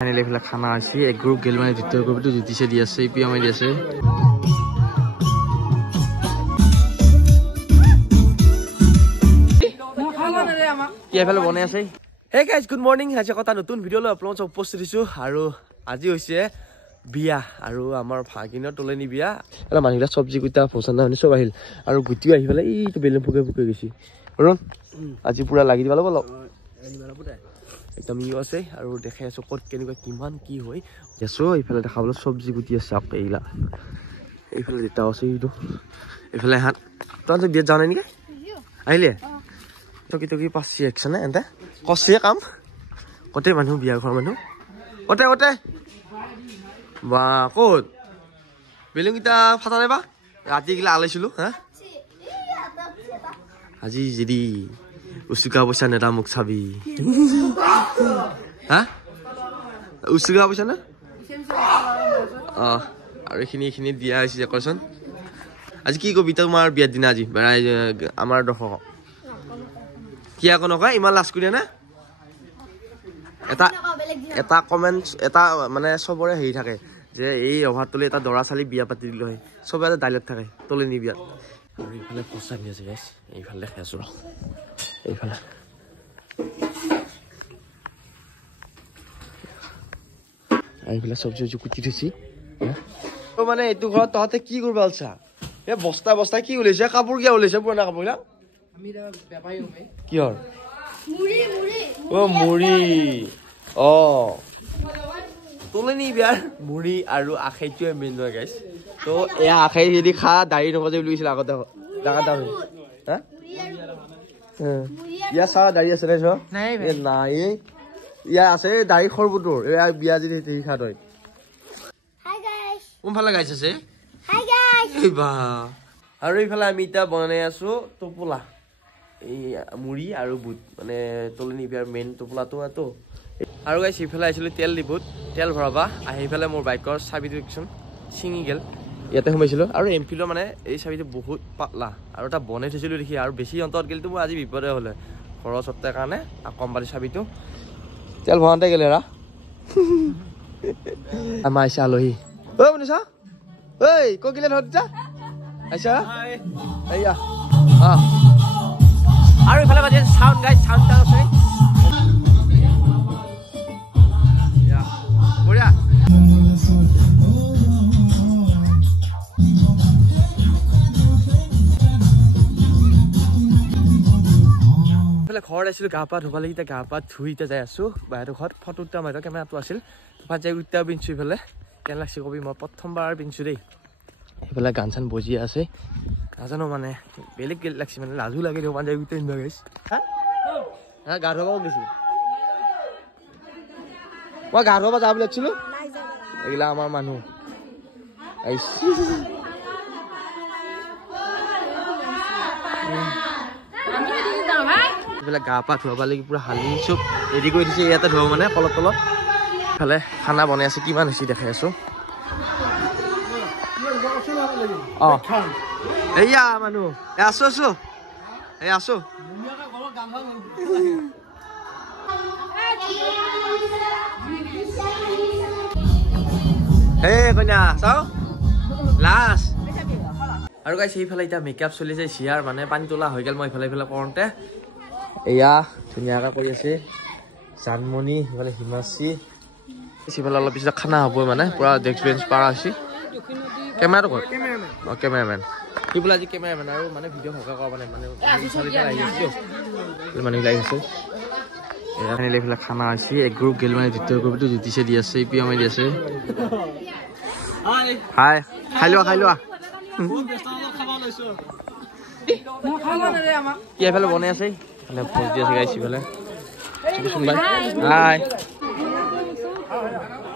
finally এফালে খানা আছে এক গ্ৰুপ গেল মানে দ্বিতীয় গ্ৰুপটো জুতিছে দি আছে ইপিয়া মাৰি দি আছে কি এফালে বনাই আছে হে গাইজ গুড মৰ্নিং আজি কথা নতুন ভিডিঅ' লৈ আপোনালোক উপস্থিত হৈছো আৰু আজি হৈছে বিয়া আৰু আমাৰ ভাগিনৰ তোলনি বিয়া আৰু মানুহবিলাক চব্জি কুটা পচন্দ হয় চব আহিল আৰু গুটিও আহি পেলাই এইটো বেলুন ফুকে ফুকে গৈছে অৰুণ আজি পুৰা লাগি দিব লাগিব একদম ইউ আছে আৰু দেখাই আছো ক'ত কেনেকুৱা কিমান কি হয় আছো এইফালে দেখাবলৈ চব্জি গুটি আছে এইলা এইফালে দেতা আছে এইটো এইফালে হাত তহঁতে বিয়াত যোৱা নাই নেকি আহিলে টকি টকি পাঁচি একছে নে এন্তে কছে কাম কতে মানুহ বিয়া ঘৰ মানুহ কতে কতে বা ক'ত বেলুনকেইটা ফাটা নাই বা ৰাতিগিলা আলাইছিলো হা আজি যদি উচুকা পইচা নেতা মোক চাবি হা উচুকা পইচা না আৰু এইখিনি দিয়া হৈছে কচোন আজি কি কবি তোমাৰ বিয়াৰ দিনা আজি আমাৰ দৰ্শক কি আকৌ নকয় ইমান লাজ কৰি না এটা কমেণ্ট এটা মানে চবৰে হেৰি থাকে যে এই অভাৰ তলি এটা দৰা চালি বিয়া পাতি দিলো হয় চবে এটা ডাইলগ থাকে তলেনি বিয়াত আৰু এইফালে পইচা দি আছে গাইছ এইফালে দেখাই আছো এইফালে এইফালে চব্জি কুটি থৈছি মানে এইটো ঘৰত তহঁতে কি কৰিব আলছা এই বস্তা বস্তা কি ওলাইছে কাপোৰ কিয় ওলাইছে পুৰণা কাপোৰবিলাক কিহৰ অ মুড়ি অ তোলনি বিয়াৰ মুড়ি আৰু আখাইটোৱে মেইন হয় গাইছ তো এয়া আখাই যদি খা দাড়ি নগজে বুলি কৈছিল আগতে ডাঙৰ দাম হা ইয়া চা দাড়ি আছে নাই নাই ইয়া আছে দাড়ি খৰবুটোৰ এয়া বিয়া যদি সেই খা তই কোনফালে গাইছ আছে বা আৰু এইফালে আমি এতিয়া বনাই আছো টোপোলা এই মুড়ি আৰু বুট মানে তোলনি বিয়াৰ মেইন টোপোলাটো আৰু গাইছ এইফালে আহিছিলোঁ তেল ডিপুত তেল ভৰাবা আহি পেলাই মোৰ বাইকৰ চাবিটো একচোন ছিঙি গ'ল ইয়াতে সোমাইছিলোঁ আৰু এমফিলৰ মানে এই চাবিটো বহুত পাতলা আৰু এটা বনাই থৈছিলোঁ দেখি আৰু বেছি অন্তত গ'লতো মোৰ আজি বিপদে হ'লে ঘৰৰ চত্বৰ কাৰণে কম পালি চাবিটো তেল ভৰাওঁতে গ'লে ৰা আমাৰ আহিছে আলহী ঐ শুনিছা ঐ ককিলে ধৰিছা আহিছা এইয়া আৰু ইফালে বাজি চাউণ্ড গাইছ চাউণ্ড আছে বঢ়িয়া ঘৰত আহিছিলোঁ গা পা ধুব লাগি এতিয়া গা পা ধুই এতিয়া যাই আছো বাহিৰৰ ঘৰত ফটো উঠা মাৰিৰ কেমেৰাটো আছিল তাত যাই উঠা পিন্ধিছোঁ ইফালে কেনে লাগছে কবি মই প্ৰথমবাৰ পিন্ধিছোঁ দেই সেইফালে গান চান বজি আছে নাজানো মানে বেলেগ লাগছে মানে লাজো লাগে দেও পাঞ্জাবী উঠা পিন্ধিব গাইছ হা গা ধুব গৈছিল মই গা ধুব যাব বুলি ভাবিছিলোঁ এইগিলা আমাৰ মানুহ এইবিলাক গা পা ধুৱাব লাগি পুৰা হালি চব ৰেডি কৰি দিছে ইয়াতে ধুব মানে তলত ইফালে খানা বনাই আছে কিমান হৈছে দেখাই আছো এয়া মানুহ আছো এই আছো হে কইনা চাও লাষ্ট আৰু গাইছ সেইফালে এতিয়া মেকআপ চলি আছে চিয়াৰ মানে পানী তোলা হৈ গ'ল মই ইফালে কৰোঁতে এয়া ধুনীয়াকৈ কৰি আছে জানমণি সিফালে হিমাশ্ৰী সিফালে অলপ পিছত খানা হ'ব মানে পুৰা ডেস্ক বেঞ্চ পাৰা হৈছে কেমেৰাটো ক'ত অঁ কেমেৰামেন কি বোলে আজি কেমেৰামেন আৰু মানে ভিডিঅ' ভালকৈ কৰা মানে মানুহবিলাক আহিছে ফাইনেলি এইফালে খানা হৈছে এক গ্ৰুপ গেল মানে দ্বিতীয় গ্ৰুপটো জুতিছে দি আছে ইপিয়া মাৰি দি আছে হাই খাই লোৱা কি এফালে বনাই আছে পোজ দি আছে গাইছ ইফালে হাই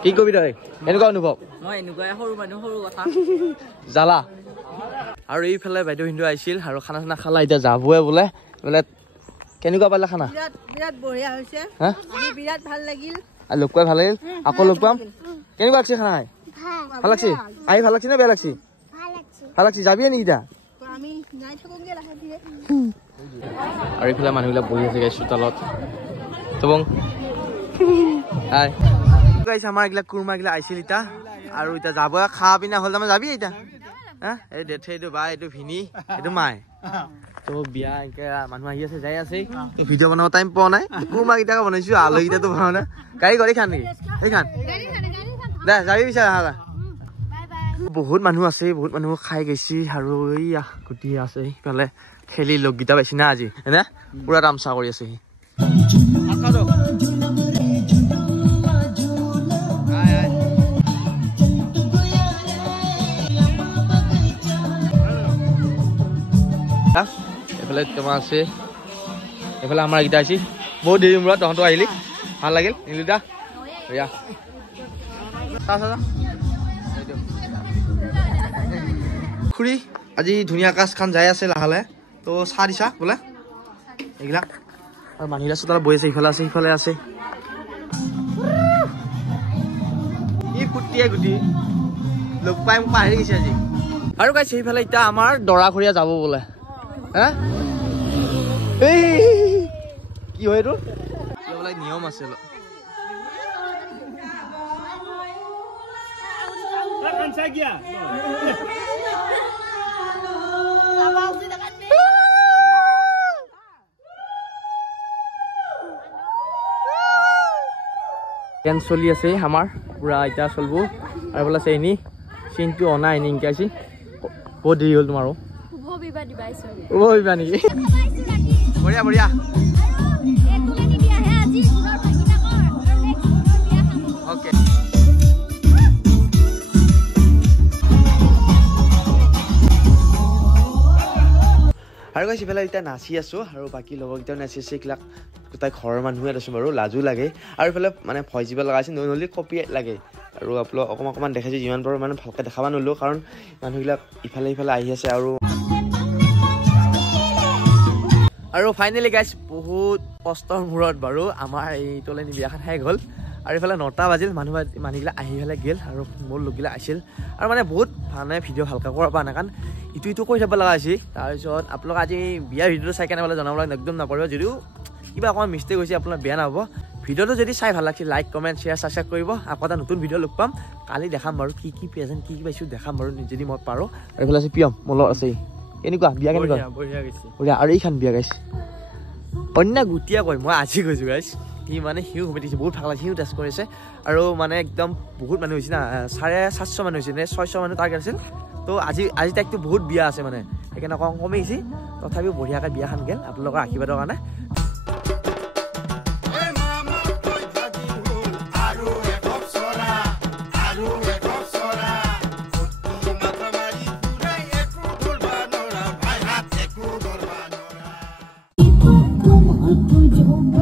কি কবি তই এনেকুৱা অনুভৱ জ্বালা আৰু এইফালে বাইদেউ হিন্দু আহিছিল আৰু খানা চানা খালা এতিয়া যাবই বোলে বোলে কেনেকুৱা পালে খানা বিৰাট বঢ়িয়া হৈছে বিৰাট ভাল লাগিল লগ পাই ভাল লাগিল আকৌ লগ পাম কেনেকুৱা লাগছে খানা ভাল লাগছে আহি ভাল লাগছে নে বেয়া লাগছে ভাল লাগছে যাবি নেকি এতিয়া আৰু এইফালে মানুহবিলাক বহি আছে গাইছ চোতালত তবং হাই গাইছ আমাৰ এগিলা কুৰমা গিলা আইছিল ইতা আৰু ইতা যাব খা পিনা হল আমাৰ যাবি ইতা হা এই ডেট এইটো বা এইটো ভিনি এইটো মাই তো বিয়া একে মানুহ আহি আছে যাই আছে তো ভিডিও বনাব টাইম পোৱা নাই কুৰমা গিটা বনাইছো আলু গিটাটো বনাও না গাড়ী গড়ি খান নেকি এই খান দে যাবি বিচাৰ হালা বহুত মানুহ আছে বহুত মানুহ খাই গৈছি আৰু এইয়া গুটি আছে ইফালে খেলি লগগিটা পাইছি না আজি এনে পুৰা তামচা কৰি আছে এফালে তোমাৰ আছে এফালে আমাৰ গিটা আছে বহুত দেৰি মূৰত তহঁতো আহিলি ভাল লাগিল নীলিতা ৰিয়া খুৰী আজি ধুনীয়া কাজ খান যাই আছে লাহালে তো চাহ দিছা বোলে এইবিলাক আৰু মানুহবিলাক চোতাল বহি আছে ইফালে আছে সিফালে আছে ই কুটিয়ে গুটি লগ পাই মোক পাহৰি গৈছে আজি আৰু গাইছ সেইফালে এতিয়া আমাৰ দৰাঘৰীয়া যাব বোলে হা এই কি হয় এইটো বোলে নিয়ম আছে চলি আছে আমাৰ পুৰা এতিয়া চলব আৰু বোলে চেনি চিনটো অনা এনে ইনকে আছে বহুত দেৰি হ'ল তোমাৰো শুভ বিবাহ নেকি বঢ়িয়া বঢ়িয়া অ'কে আৰু গাইছ ইফালে এতিয়া নাচি আছো আৰু বাকী লগৰকেইটাও নাচি আছে এইবিলাক গোটাই ঘৰৰ মানুহে আছো বাৰু লাজো লাগে আৰু ইফালে মানে ভয় যিব লগা আছে নহ'লে কপি লাগে আৰু আপোনালোক অকণমান দেখাইছোঁ যিমান পাৰোঁ মানে ভালকৈ দেখাব নোৱাৰিলোঁ কাৰণ মানুহবিলাক ইফালে সিফালে আহি আছে আৰু ফাইনেলি গাইছ বহুত কষ্টৰ মূৰত বাৰু আমাৰ এই তোলনি বিয়াখন শেষ হ'ল আৰু এইফালে 9টা বাজিল মানুহবিলাক আহি পেলাই গ'ল আৰু মোৰ লগগিলা আহিছিল আৰু মানে বহুত মানে ভিডিঅ' ভালকৈ কৰা পৰা নাই কাৰণ ইটো কৈ যাব লগা হৈছে তাৰপিছত আপোনালোক আজি বিয়াৰ ভিডিঅ'টো চাই কেনে বোলে জনাবলৈ একদম নাপাৰিব যদিও কিবা অকণমান মিষ্টেক হৈছে আপোনাৰ বেয়া নহ'ব ভিডিঅ'টো যদি চাই ভাল লাগিছে লাইক কমেণ্ট শ্বেয়াৰ ছাবস্ক্ৰাইব কৰিব আকৌ এটা নতুন ভিডিঅ' লগ পাম কালি দেখাম বাৰু কি প্ৰেজেণ্ট কি পাইছোঁ দেখাম বাৰু যদি মই পাৰোঁ আৰু এইফালে আছে প্ৰিয়ম মোৰ লগত আছে কেনেকুৱা বিয়া কেনেকুৱা বঢ়িয়া আৰু এইখন বিয়া গাইছ অন্য গুটিয়া কয় মই আজি কৈছোঁ গাইছ সি মানে সিও ঘুমি দিছে বহুত ভাল লাগিছে সিও টেষ্ট কৰিছে আৰু মানে একদম বহুত মানুহ হৈছে না 750 মানুহ হৈছে নে 600 মানুহ টাৰ্গেট আছিল তো আজি তাইকটো বহুত বিয়া আছে মানে সেইকাৰণে অকণ কমি গৈছে তথাপিও বঢ়িয়াকৈ বিয়াখন গ'ল আপোনালোকৰ আশীৰ্বাদৰ কাৰণে तुझो